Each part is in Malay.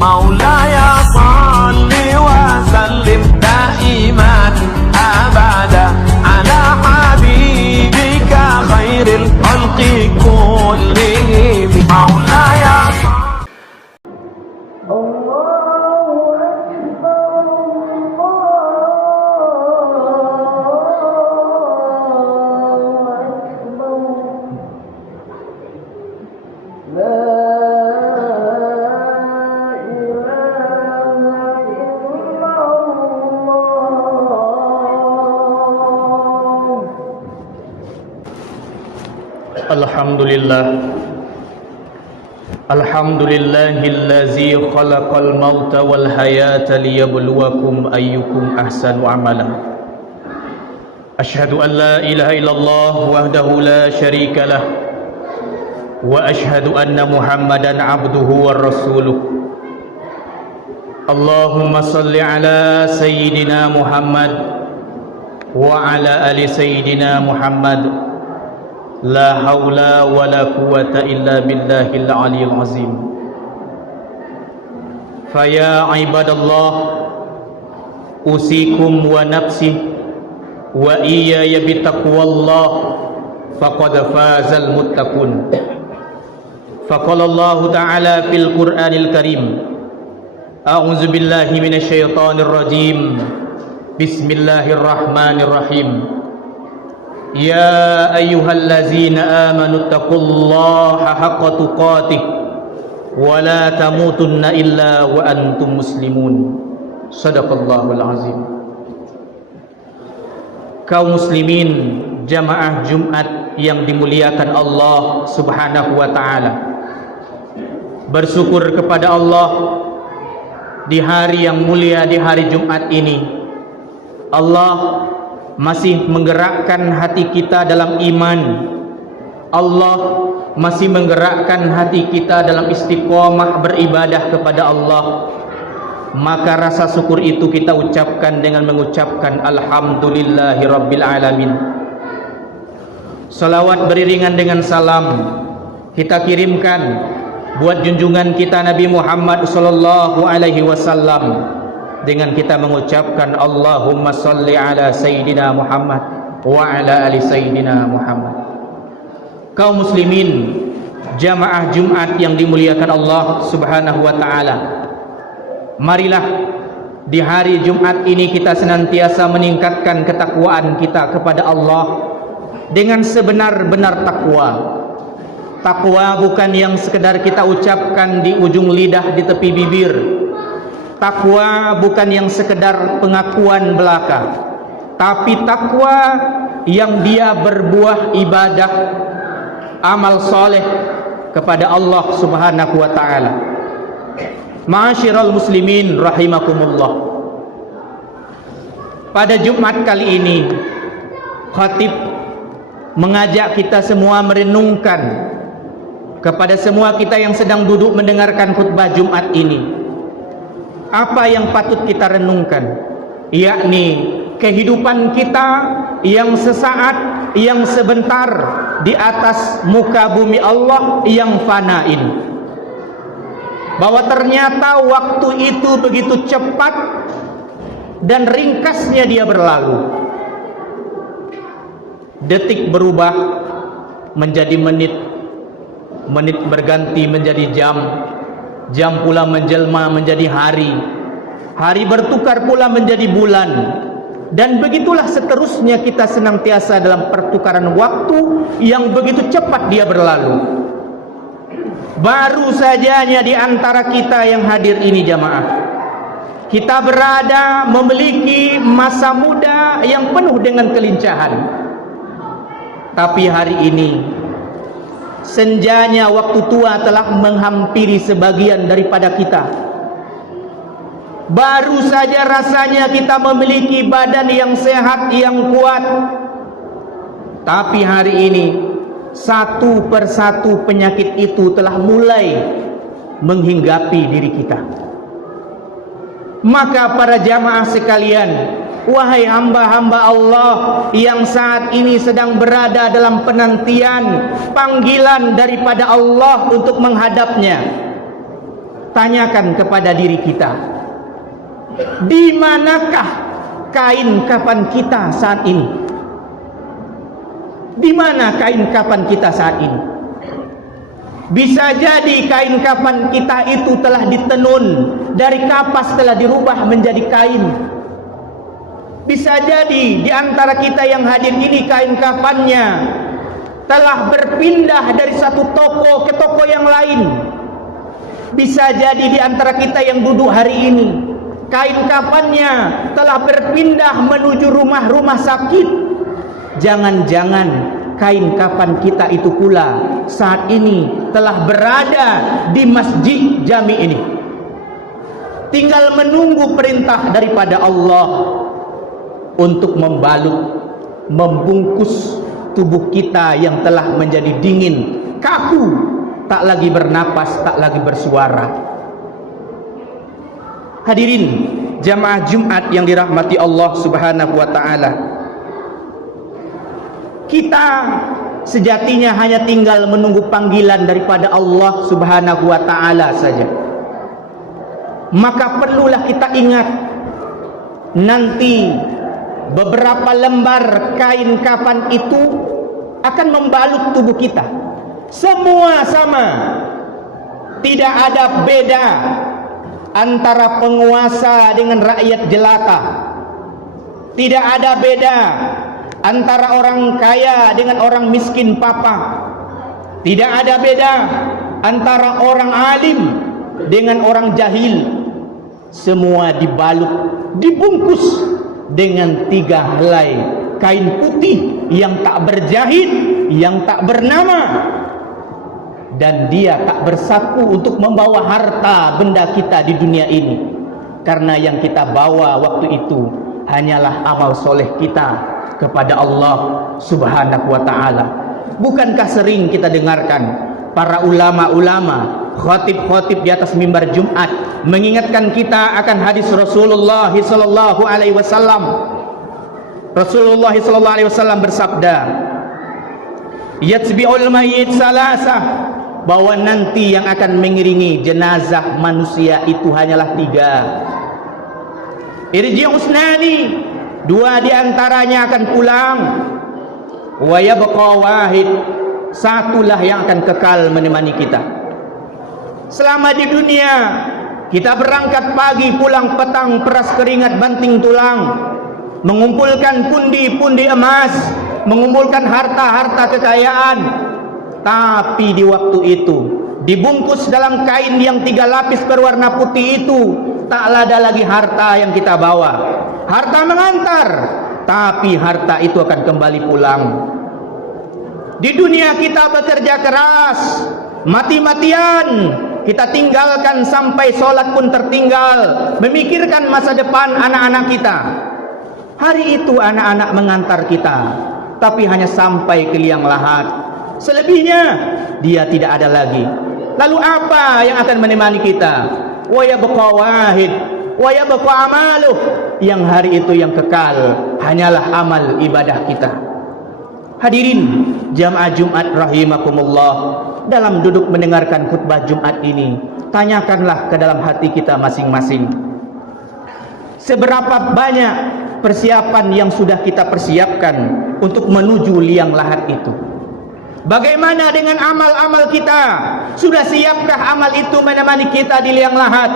مولاي صل وسلم دائما أبدا على حبيبك خير الخلق كلهم مولاي Alhamdulillahillazi khalaqal mauta wal hayata liyabluwakum ayyukum ahsanu amala. Asyhadu an la ilaha illallah wahdahu la syarika lah wa asyhadu anna Muhammadan abduhu war rasuluh. Allahumma salli ala sayyidina Muhammad wa ala ali sayyidina Muhammad. La haula wa la quwwata illa billahil aliyil azim. Faya ibadallah, usikum wa nafsi wa iyaya bitaqwallah faqad fazal muttaqun. Faqala Allah ta'ala fil Qur'anil Karim, a'udzu billahi minasy syaithanir rajim. Bismillahirrahmanirrahim. Ya ayyuhallazina amanu taqullaha haqqa tuqatih wa la tamutunna illa wa antum muslimun. Shadaqallahul azim. Kaum muslimin jamaah Jumat yang dimuliakan Allah Subhanahu wa taala, bersyukur kepada Allah di hari yang mulia, di hari Jumat ini Allah masih menggerakkan hati kita dalam iman. Allah masih menggerakkan hati kita dalam istiqomah beribadah kepada Allah. Maka rasa syukur itu kita ucapkan dengan mengucapkan alhamdulillahi rabbil alamin. Salawat beriringan dengan salam kita kirimkan buat junjungan kita Nabi Muhammad sallallahu alaihi wasallam, dengan kita mengucapkan Allahumma salli ala Sayyidina Muhammad wa ala ali Sayyidina Muhammad. Kaum muslimin jamaah Jumat yang dimuliakan Allah Subhanahu wa ta'ala, marilah di hari Jumat ini kita senantiasa meningkatkan ketakwaan kita kepada Allah dengan sebenar-benar takwa. Takwa bukan yang sekedar kita ucapkan di ujung lidah, di tepi bibir. Takwa bukan yang sekedar pengakuan belaka, tapi takwa yang dia berbuah ibadah, amal soleh kepada Allah Subhanahu wa ta'ala. Ma'asyiral muslimin rahimakumullah. Pada Jumat kali ini khatib mengajak kita semua merenungkan, kepada semua kita yang sedang duduk mendengarkan khutbah Jumat ini, apa yang patut kita renungkan, yakni kehidupan kita yang sesaat, yang sebentar di atas muka bumi Allah yang fanain. Bahwa ternyata waktu itu begitu cepat dan ringkasnya dia berlalu. Detik berubah menjadi menit, menit berganti menjadi jam, jam pula menjelma menjadi hari, hari bertukar pula menjadi bulan, dan begitulah seterusnya kita senantiasa dalam pertukaran waktu yang begitu cepat dia berlalu. Baru sajanya di antara kita yang hadir ini jamaah, kita berada memiliki masa muda yang penuh dengan kelincahan. Tapi hari ini senjanya waktu tua telah menghampiri sebagian daripada kita. Baru saja rasanya kita memiliki badan yang sehat, yang kuat, tapi hari ini satu persatu penyakit itu telah mulai menghinggapi diri kita. Maka para jamaah sekalian, wahai hamba-hamba Allah yang saat ini sedang berada dalam penantian panggilan daripada Allah untuk menghadapnya, tanyakan kepada diri kita, di manakah kain kafan kita saat ini? Di mana kain kafan kita saat ini? Bisa jadi kain kafan kita itu telah ditenun, dari kapas telah dirubah menjadi kain. Bisa jadi di antara kita yang hadir ini kain kafannya telah berpindah dari satu toko ke toko yang lain. Bisa jadi di antara kita yang duduk hari ini, kain kafannya telah berpindah menuju rumah-rumah sakit. Jangan-jangan kain kafan kita itu pula saat ini telah berada di masjid jami ini, tinggal menunggu perintah daripada Allah untuk membalut, membungkus tubuh kita yang telah menjadi dingin, kaku, tak lagi bernapas, tak lagi bersuara. Hadirin jamaah Jumat yang dirahmati Allah Subhanahu wa taala, kita sejatinya hanya tinggal menunggu panggilan daripada Allah Subhanahu wa taala saja. Maka perlulah kita ingat, nanti beberapa lembar kain kafan itu akan membalut tubuh kita. Semua sama. Tidak ada beda antara penguasa dengan rakyat jelata. Tidak ada beda antara orang kaya dengan orang miskin papa. Tidak ada beda antara orang alim dengan orang jahil. Semua dibalut, dibungkus dengan 3 helai kain putih yang tak berjahit, yang tak bernama, dan dia tak bersaku untuk membawa harta benda kita di dunia ini. Karena yang kita bawa waktu itu hanyalah amal soleh kita kepada Allah Subhanahu wa ta'ala. Bukankah sering kita dengarkan para ulama-ulama, khatib-khatib di atas mimbar Jumat mengingatkan kita akan hadis Rasulullah sallallahu alaihi wasallam. Rasulullah sallallahu alaihi wasallam bersabda, "Yatsbi'ul mayyit salasah," bahwa nanti yang akan mengiringi jenazah manusia itu hanyalah 3. Irji'usnani, 2 di antaranya akan pulang. Wa yabqa wahid, 1lah yang akan kekal menemani kita. Selama di dunia kita berangkat pagi, pulang petang, peras keringat, banting tulang, mengumpulkan pundi-pundi emas, mengumpulkan harta-harta kekayaan. Tapi di waktu itu dibungkus dalam kain yang 3 lapis berwarna putih itu, tak ada lagi harta yang kita bawa. Harta mengantar, tapi harta itu akan kembali pulang. Di dunia kita bekerja keras, mati-matian, kita tinggalkan sampai sholat pun tertinggal, memikirkan masa depan anak-anak kita. Hari itu anak-anak mengantar kita, tapi hanya sampai ke liang lahat. Selebihnya dia tidak ada lagi. Lalu apa yang akan menemani kita? Wa yabqa wahid wa yabqa amaluh, yang hari itu yang kekal hanyalah amal ibadah kita. Hadirin jamaah Jumat rahimakumullah, dalam duduk mendengarkan khutbah Jumat ini, tanyakanlah ke dalam hati kita masing-masing, seberapa banyak persiapan yang sudah kita persiapkan untuk menuju liang lahat itu? Bagaimana dengan amal-amal kita? Sudah siapkah amal itu menemani kita di liang lahat?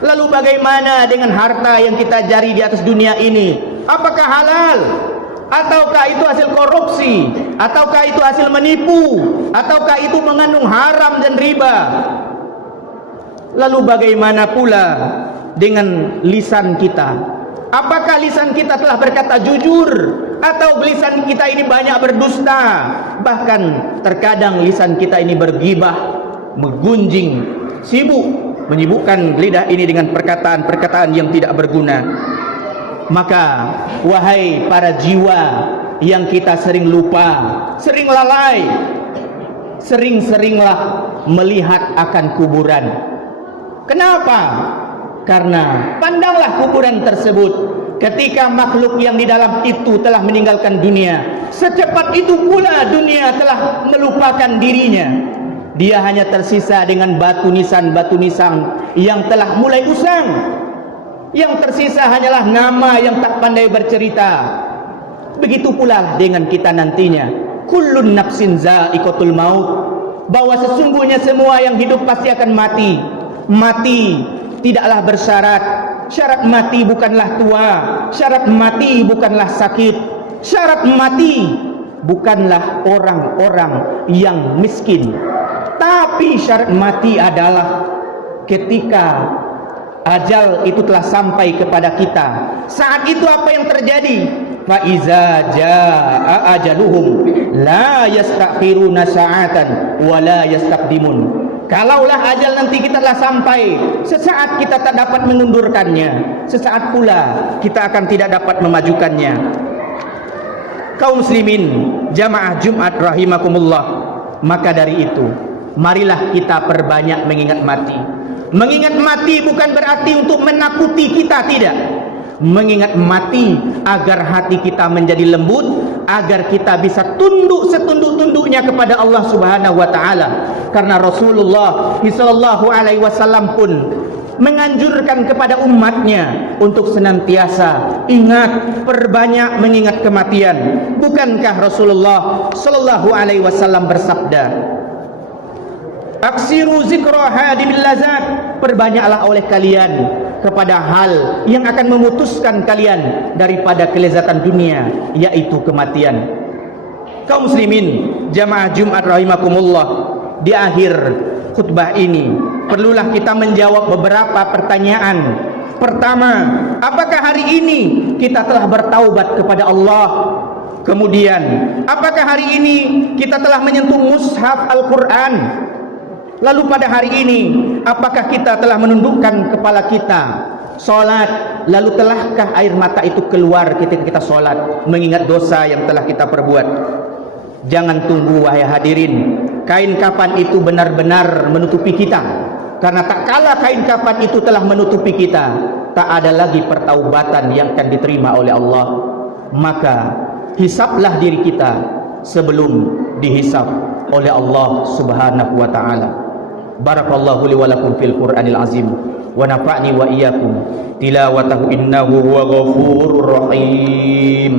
Lalu bagaimana dengan harta yang kita cari di atas dunia ini? Apakah halal? Ataukah itu hasil korupsi? Ataukah itu hasil menipu? Ataukah itu mengandung haram dan riba? Lalu bagaimana pula dengan lisan kita? Apakah lisan kita telah berkata jujur? Atau lisan kita ini banyak berdusta? Bahkan terkadang lisan kita ini bergibah, menggunjing, sibuk, menyibukkan lidah ini dengan perkataan-perkataan yang tidak berguna. Maka wahai para jiwa yang kita sering lupa, sering lalai, sering-seringlah melihat akan kuburan. Kenapa? Karena pandanglah kuburan tersebut, ketika makhluk yang di dalam itu telah meninggalkan dunia, secepat itu pula dunia telah melupakan dirinya. Dia hanya tersisa dengan batu nisan-batu nisan yang telah mulai usang. Yang tersisa hanyalah nama yang tak pandai bercerita. Begitu pula dengan kita nantinya. Kullun nafsin za'iqatul maut. Bahwa sesungguhnya semua yang hidup pasti akan mati. Mati tidaklah bersyarat. Syarat mati bukanlah tua. Syarat mati bukanlah sakit. Syarat mati bukanlah orang-orang yang miskin. Tapi syarat mati adalah ketika ajal itu telah sampai kepada kita. Saat itu apa yang terjadi? Fa iza jaa ajaluhum la yastakhiruna sa'atan wa la yastaqdimun. Kalaulah ajal nanti kita telah sampai, sesaat kita tak dapat mengundurkannya, sesaat pula kita akan tidak dapat memajukannya. Kaum muslimin jamaah Jumat rahimakumullah, maka dari itu marilah kita perbanyak mengingat mati. Mengingat mati bukan berarti untuk menakuti kita, tidak. Mengingat mati agar hati kita menjadi lembut, agar kita bisa tunduk setunduk-tunduknya kepada Allah Subhanahu wa taala. Karena Rasulullah sallallahu alaihi wasallam pun menganjurkan kepada umatnya untuk senantiasa ingat, perbanyak mengingat kematian. Bukankah Rasulullah sallallahu alaihi wasallam bersabda, aksiru zikra hadimil lazat, perbanyaklah oleh kalian kepada hal yang akan memutuskan kalian daripada kelezatan dunia, yaitu kematian. Kaum muslimin jamaah Jumat rahimakumullah, di akhir khutbah ini perlulah kita menjawab beberapa pertanyaan. Pertama, apakah hari ini kita telah bertaubat kepada Allah? Kemudian, apakah hari ini kita telah menyentuh mushaf Al-Quran? Lalu pada hari ini, apakah kita telah menundukkan kepala kita solat? Lalu telahkah air mata itu keluar ketika kita solat, mengingat dosa yang telah kita perbuat? Jangan tunggu wahai hadirin, kain kafan itu benar-benar menutupi kita. Karena tak kala kain kafan itu telah menutupi kita, tak ada lagi pertaubatan yang akan diterima oleh Allah. Maka hisablah diri kita sebelum dihisab oleh Allah Subhanahu wa taala. Barakallahu li wa lakum fil Qur'anil azim wa nafa'ni wa iyyakum tilawatahu innahu huwa ghafurur rahim.